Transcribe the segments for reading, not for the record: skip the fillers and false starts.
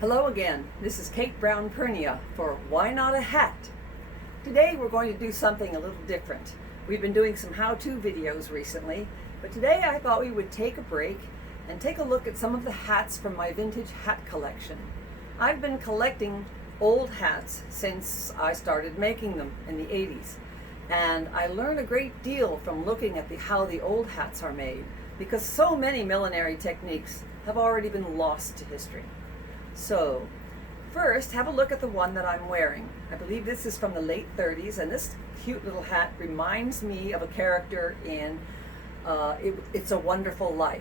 Hello again, this is Kate Brown Pernia for Why Not a Hat? Today we're going to do something a little different. We've been doing some how-to videos recently, but today I thought we would take a break and take a look at some of the hats from my vintage hat collection. I've been collecting old hats since I started making them in the 80s, and I learned a great deal from looking at how the old hats are made, because so many millinery techniques have already been lost to history. So, first, have a look at the one that I'm wearing. I believe this is from the late 30s, and this cute little hat reminds me of a character in It's a Wonderful Life.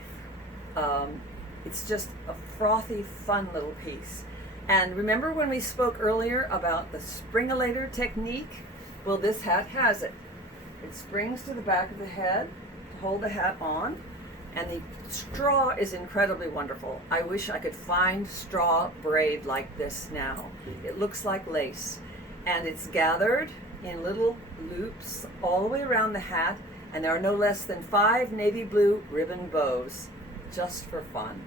It's just a frothy, fun little piece. And remember when we spoke earlier about the springulator technique? Well, this hat has it. It springs to the back of the head to hold the hat on. And the straw is incredibly wonderful. I wish I could find straw braid like this now. It looks like lace. And it's gathered in little loops all the way around the hat, and there are no less than 5 navy blue ribbon bows, just for fun.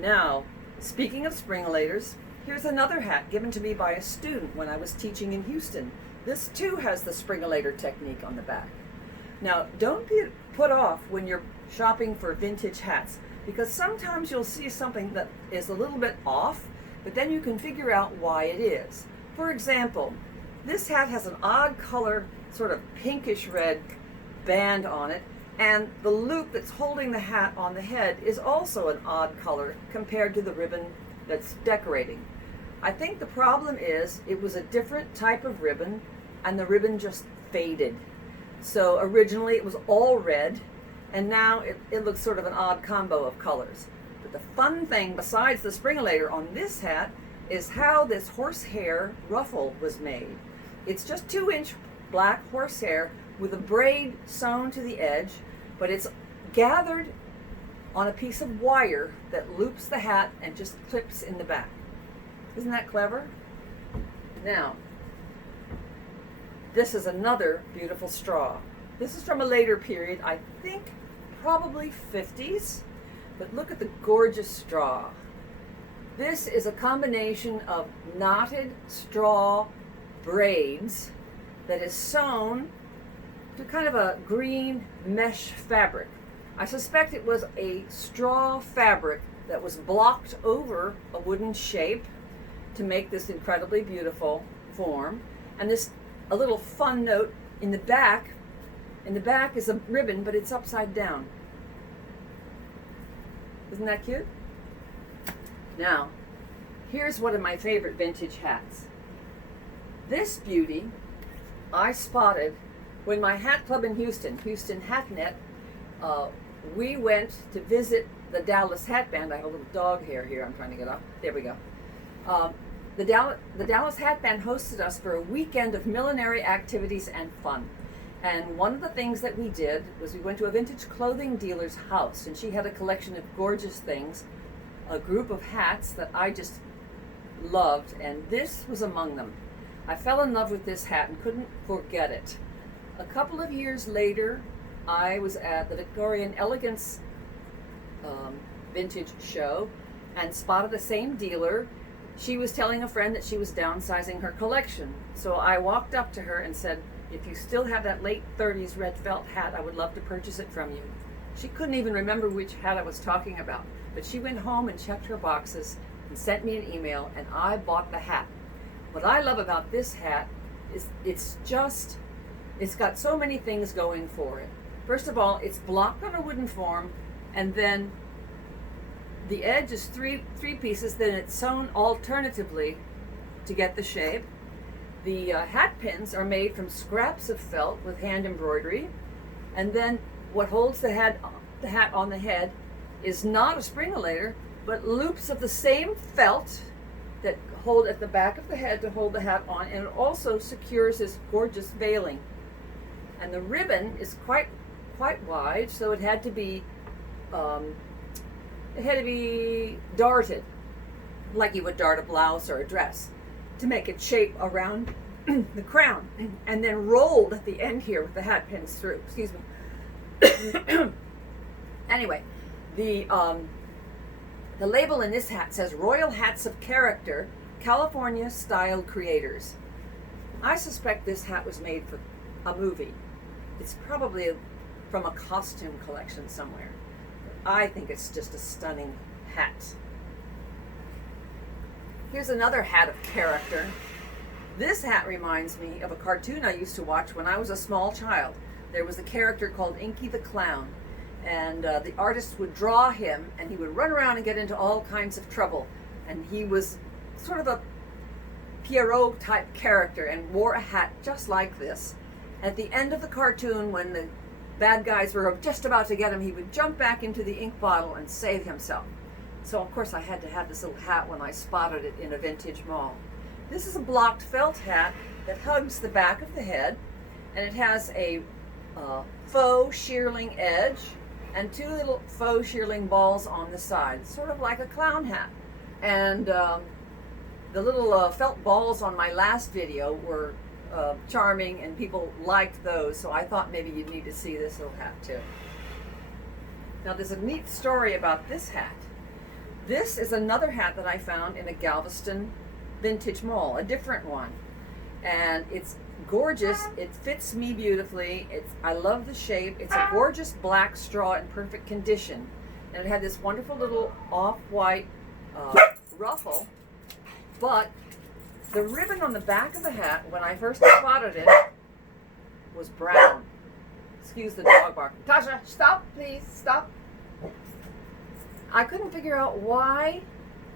Now, speaking of springulators, here's another hat given to me by a student when I was teaching in Houston. This too has the springulator technique on the back. Now, don't be put off when you're shopping for vintage hats, because sometimes you'll see something that is a little bit off, but then you can figure out why it is. For example, this hat has an odd color, sort of pinkish red band on it, and the loop that's holding the hat on the head is also an odd color compared to the ribbon that's decorating. I think the problem is it was a different type of ribbon, and the ribbon just faded. So originally it was all red, and now it looks sort of an odd combo of colors. But the fun thing, besides the springulator on this hat, is how this horsehair ruffle was made. It's just 2-inch black horsehair with a braid sewn to the edge, but it's gathered on a piece of wire that loops the hat and just clips in the back. Isn't that clever? Now, this is another beautiful straw. This is from a later period, I think probably 50s, but look at the gorgeous straw. This is a combination of knotted straw braids that is sewn to kind of a green mesh fabric. I suspect it was a straw fabric that was blocked over a wooden shape to make this incredibly beautiful form. And this, a little fun note, in the back is a ribbon, but it's upside down. Isn't that cute? Now, here's one of my favorite vintage hats. This beauty I spotted when my hat club in Houston Hatnet, we went to visit the Dallas Hat Band. I have a little dog hair here I'm trying to get off. There we go. The Dallas Hat Band hosted us for a weekend of millinery activities and fun. And one of the things that we did was we went to a vintage clothing dealer's house, and she had a collection of gorgeous things, a group of hats that I just loved, and this was among them. I fell in love with this hat and couldn't forget it. A couple of years later, I was at the Victorian Elegance vintage show and spotted the same dealer. She was telling a friend that she was downsizing her collection. So I walked up to her and said, "If you still have that late 30s red felt hat, I would love to purchase it from you." She couldn't even remember which hat I was talking about, but she went home and checked her boxes and sent me an email, and I bought the hat. What I love about this hat is it's got so many things going for it. First of all, it's blocked on a wooden form, and then the edge is three pieces, then it's sewn alternatively to get the shape. The hat pins are made from scraps of felt with hand embroidery, and then what holds the hat on the head is not a springulator, but loops of the same felt that hold at the back of the head to hold the hat on, and it also secures this gorgeous veiling. And the ribbon is quite wide, so it had to be darted, like you would dart a blouse or a dress, to make it shape around the crown, and then rolled at the end here with the hat pins through. Excuse me. Anyway, the The label in this hat says Royal Hats of Character, California Style Creators. I suspect this hat was made for a movie. It's probably from a costume collection somewhere. I think it's just a stunning hat. Here's another hat of character. This hat reminds me of a cartoon I used to watch when I was a small child. There was a character called Inky the Clown, and the artist would draw him, and he would run around and get into all kinds of trouble. And he was sort of a Pierrot type character and wore a hat just like this. At the end of the cartoon, when the bad guys were just about to get him, he would jump back into the ink bottle and save himself. So of course I had to have this little hat when I spotted it in a vintage mall. This is a blocked felt hat that hugs the back of the head, and it has a faux shearling edge and two little faux shearling balls on the side, sort of like a clown hat. And the little felt balls on my last video were charming, and people liked those, so I thought maybe you'd need to see this little hat too. Now there's a neat story about this hat. This is another hat that I found in a Galveston vintage mall, a different one. And it's gorgeous. It fits me beautifully. I love the shape. It's a gorgeous black straw in perfect condition. And it had this wonderful little off-white ruffle. But the ribbon on the back of the hat, when I first spotted it, was brown. Excuse the dog barking. Tasha, stop, please, stop. I couldn't figure out why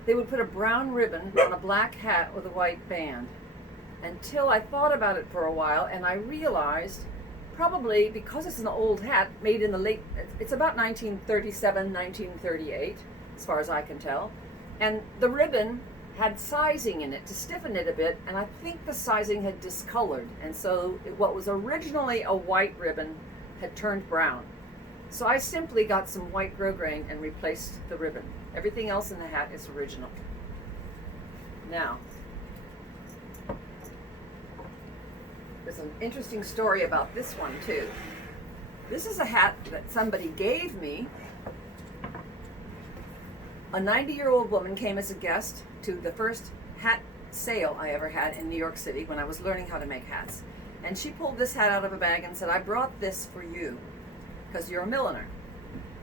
they would put a brown ribbon on a black hat with a white band until I thought about it for a while, and I realized probably because it's an old hat made in the it's about 1937, 1938, as far as I can tell, and the ribbon had sizing in it to stiffen it a bit, and I think the sizing had discolored, and so what was originally a white ribbon had turned brown. So I simply got some white grosgrain and replaced the ribbon. Everything else in the hat is original. Now, there's an interesting story about this one too. This is a hat that somebody gave me. A 90-year-old woman came as a guest to the first hat sale I ever had in New York City when I was learning how to make hats. And she pulled this hat out of a bag and said, "I brought this for you because you're a milliner."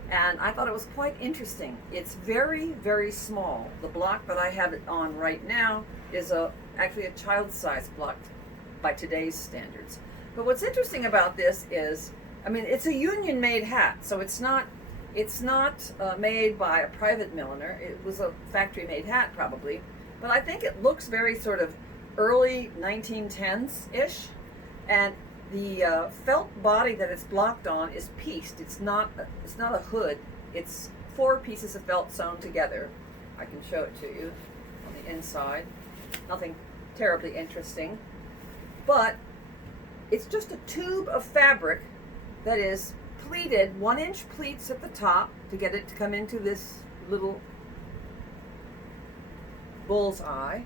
And I thought it was quite interesting. It's very, very small. The block that I have it on right now is actually a child-sized block by today's standards. But what's interesting about this is, I mean, it's a union-made hat, so it's not made by a private milliner. It was a factory-made hat probably, but I think it looks very sort of early 1910s-ish, and the felt body that it's blocked on is pieced. It's not a hood. It's 4 pieces of felt sewn together. I can show it to you on the inside. Nothing terribly interesting, but it's just a tube of fabric that is pleated, 1-inch pleats at the top to get it to come into this little bull's eye.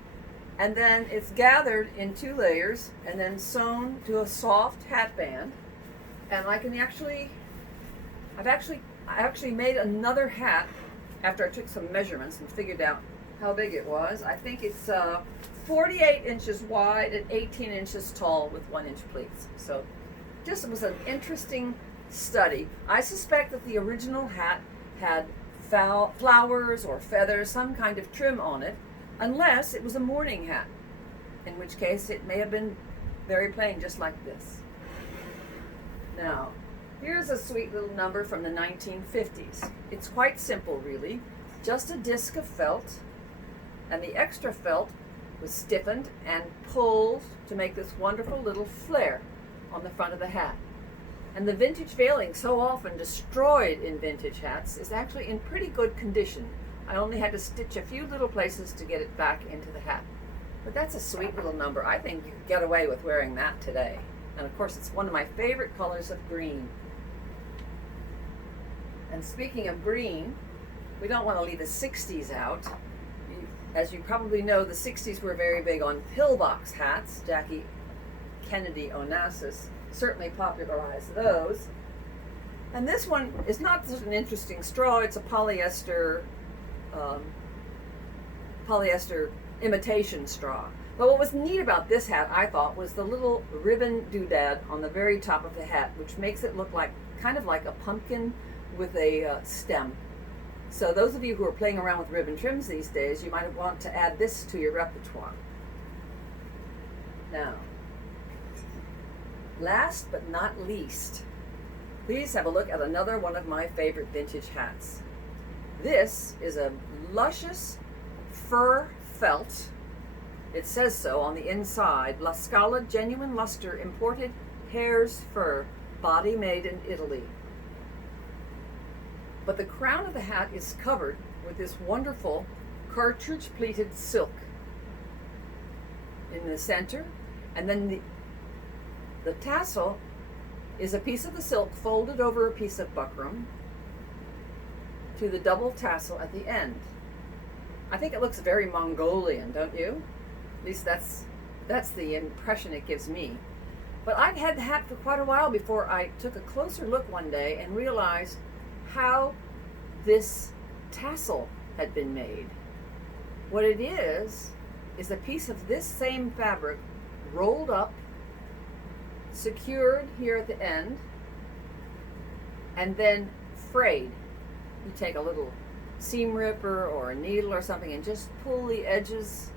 And then it's gathered in 2 layers and then sewn to a soft hat band. And I actually made another hat after I took some measurements and figured out how big it was. I think it's 48 inches wide and 18 inches tall with 1-inch pleats. So just was an interesting study. I suspect that the original hat had flowers or feathers, some kind of trim on it, unless it was a mourning hat, in which case it may have been very plain, just like this. Now, here's a sweet little number from the 1950s. It's quite simple, really. Just a disc of felt, and the extra felt was stiffened and pulled to make this wonderful little flare on the front of the hat. And the vintage veiling, so often destroyed in vintage hats, is actually in pretty good condition. I only had to stitch a few little places to get it back into the hat. But that's a sweet little number. I think you could get away with wearing that today. And of course, it's one of my favorite colors of green. And speaking of green, we don't want to leave the 60s out. As you probably know, the 60s were very big on pillbox hats. Jackie Kennedy Onassis certainly popularized those. And this one is not just an interesting straw, it's a polyester polyester imitation straw. But what was neat about this hat, I thought, was the little ribbon doodad on the very top of the hat, which makes it look like kind of like a pumpkin with a stem. So those of you who are playing around with ribbon trims these days, you might want to add this to your repertoire. Now, last but not least, please have a look at another one of my favorite vintage hats. This is a luscious fur felt. It says so on the inside. La Scala Genuine Luster Imported Hare's Fur, body made in Italy. But the crown of the hat is covered with this wonderful cartridge pleated silk in the center, and then the tassel is a piece of the silk folded over a piece of buckram to the double tassel at the end. I think it looks very Mongolian, don't you? At least that's the impression it gives me. But I've had the hat for quite a while before I took a closer look one day and realized how this tassel had been made. What it is a piece of this same fabric rolled up, secured here at the end, and then frayed. You take a little seam ripper or a needle or something and just pull the edges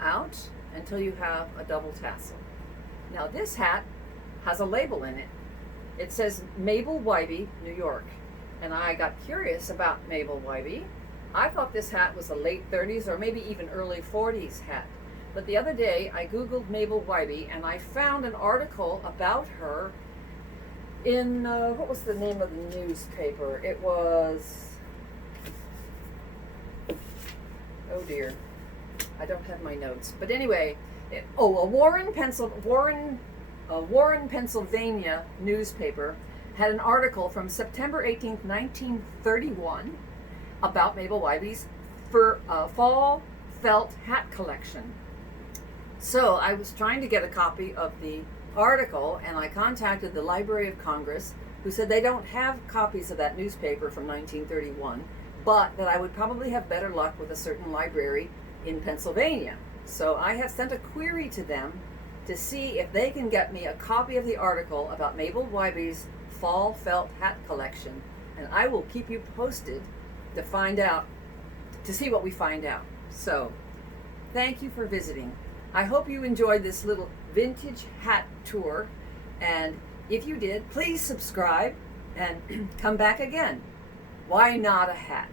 out until you have a double tassel. Now this hat has a label in it. It says Mabel Wybie, New York. And I got curious about Mabel Wybie. I thought this hat was a late 30s or maybe even early 40s hat. But the other day I Googled Mabel Wybie and I found an article about her in, what was the name of the newspaper? It was, oh dear, I don't have my notes. But anyway, a Warren, Pennsylvania newspaper had an article from September 18th, 1931 about Mabel Wybie's fall felt hat collection. So I was trying to get a copy of the article and I contacted the Library of Congress, who said they don't have copies of that newspaper from 1931, but that I would probably have better luck with a certain library in Pennsylvania. So I have sent a query to them to see if they can get me a copy of the article about Mabel Wybie's fall felt hat collection, and I will keep you posted to find out, to see what we find out. So, thank you for visiting. I hope you enjoyed this little vintage hat tour, and if you did, please subscribe and come back again. Why not a hat?